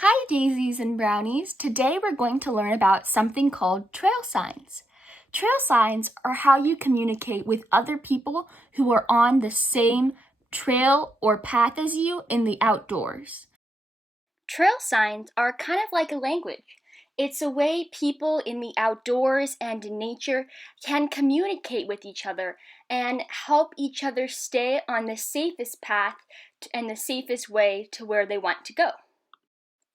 Hi, Daisies and Brownies. Today we're going to learn about something called trail signs. Trail signs are how you communicate with other people who are on the same trail or path as you in the outdoors. Trail signs are kind of like a language. It's a way people in the outdoors and in nature can communicate with each other and help each other stay on the safest path and the safest way to where they want to go.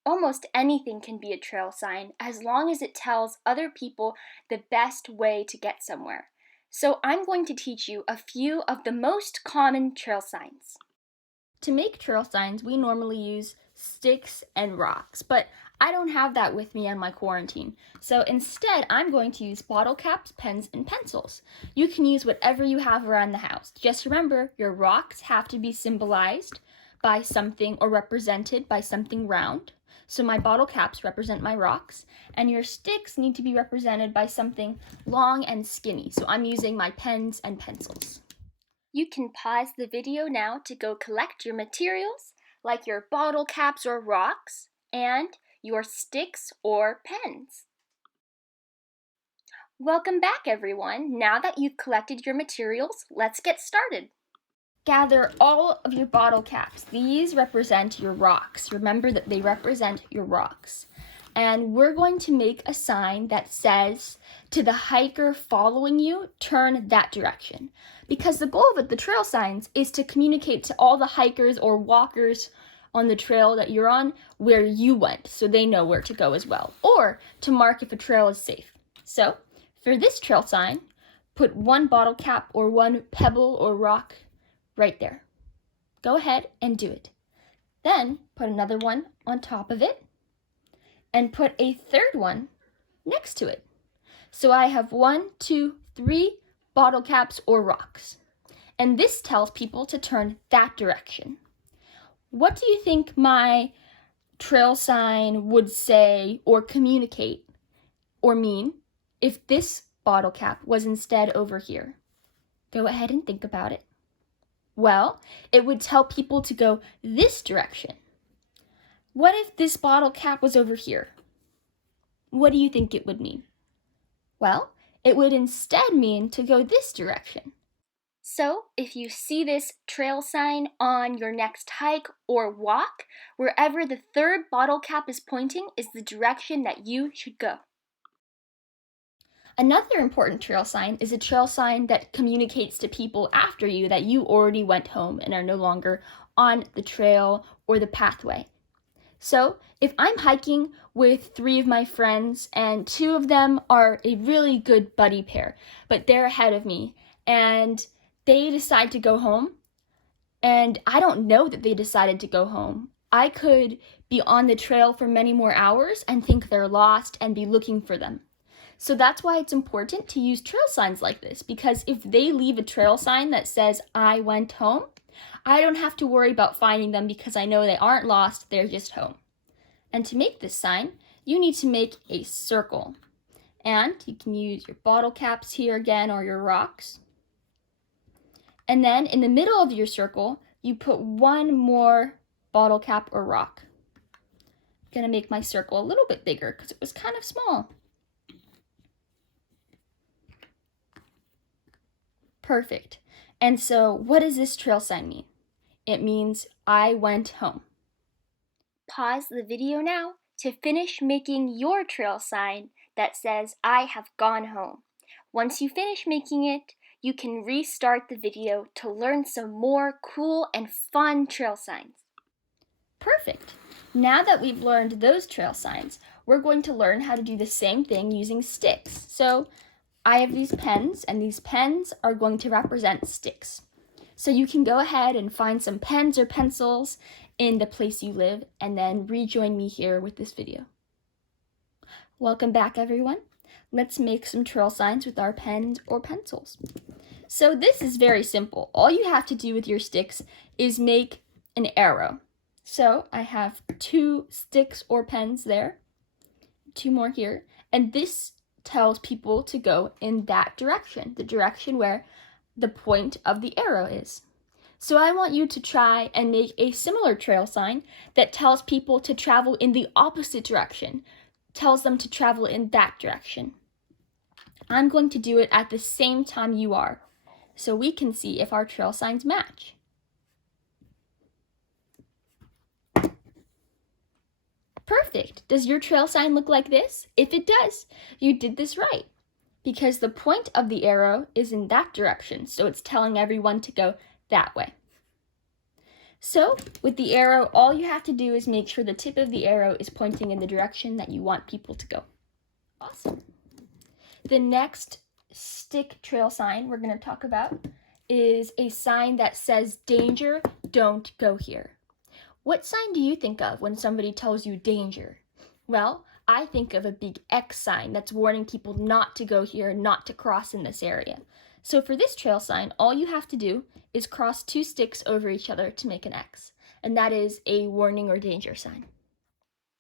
Almost anything can be a trail sign as long as it tells other people the best way to get somewhere. So I'm going to teach you a few of the most common trail signs. To make trail signs, we normally use sticks and rocks, but I don't have that with me on my quarantine. So instead, I'm going to use bottle caps, pens, and pencils. You can use whatever you have around the house. Just remember, your rocks have to be symbolized by something or represented by something round. So my bottle caps represent my rocks, and your sticks need to be represented by something long and skinny. So I'm using my pens and pencils. You can pause the video now to go collect your materials, like your bottle caps or rocks, and your sticks or pens. Welcome back, everyone. Now that you've collected your materials, let's get started. Gather all of your bottle caps. These represent your rocks. Remember that they represent your rocks. And we're going to make a sign that says to the hiker following you, turn that direction. Because the goal of the trail signs is to communicate to all the hikers or walkers on the trail that you're on where you went, so they know where to go as well, or to mark if a trail is safe. So for this trail sign, put one bottle cap or one pebble or rock right there. Go ahead and do it. Then put another one on top of it and put a third one next to it. So I have 1, 2, 3 bottle caps or rocks. And this tells people to turn that direction. What do you think my trail sign would say or communicate or mean if this bottle cap was instead over here? Go ahead and think about it. Well, it would tell people to go this direction. What if this bottle cap was over here? What do you think it would mean? Well, it would instead mean to go this direction. So, if you see this trail sign on your next hike or walk, wherever the third bottle cap is pointing is the direction that you should go. Another important trail sign is a trail sign that communicates to people after you that you already went home and are no longer on the trail or the pathway. So if I'm hiking with 3 of my friends and 2 of them are a really good buddy pair, but they're ahead of me and they decide to go home, and I don't know that they decided to go home. I could be on the trail for many more hours and think they're lost and be looking for them. So that's why it's important to use trail signs like this, because if they leave a trail sign that says, I went home, I don't have to worry about finding them because I know they aren't lost, they're just home. And to make this sign, you need to make a circle. And you can use your bottle caps here again or your rocks. And then in the middle of your circle, you put one more bottle cap or rock. I'm gonna make my circle a little bit bigger because it was kind of small. Perfect. And so what does this trail sign mean? It means I went home. Pause the video now to finish making your trail sign that says I have gone home. Once you finish making it, you can restart the video to learn some more cool and fun trail signs. Perfect. Now that we've learned those trail signs, we're going to learn how to do the same thing using sticks. So I have these pens, and these pens are going to represent sticks. So you can go ahead and find some pens or pencils in the place you live, and then rejoin me here with this video. Welcome back, everyone. Let's make some trail signs with our pens or pencils. So this is very simple. All you have to do with your sticks is make an arrow. So I have 2 sticks or pens there, 2 more here, and this tells people to go in that direction, the direction where the point of the arrow is. So I want you to try and make a similar trail sign that tells people to travel in the opposite direction, tells them to travel in that direction. I'm going to do it at the same time you are, so we can see if our trail signs match. Perfect! Does your trail sign look like this? If it does, you did this right, because the point of the arrow is in that direction, so it's telling everyone to go that way. So, with the arrow, all you have to do is make sure the tip of the arrow is pointing in the direction that you want people to go. Awesome. The next stick trail sign we're going to talk about is a sign that says, danger, don't go here. What sign do you think of when somebody tells you danger? Well, I think of a big X sign that's warning people not to go here, not to cross in this area. So for this trail sign, all you have to do is cross 2 sticks over each other to make an X, and that is a warning or danger sign.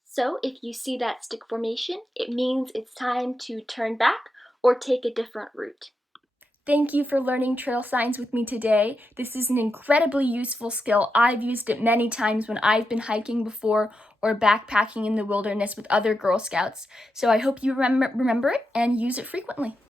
So if you see that stick formation, it means it's time to turn back or take a different route. Thank you for learning trail signs with me today. This is an incredibly useful skill. I've used it many times when I've been hiking before or backpacking in the wilderness with other Girl Scouts. So I hope you remember it and use it frequently.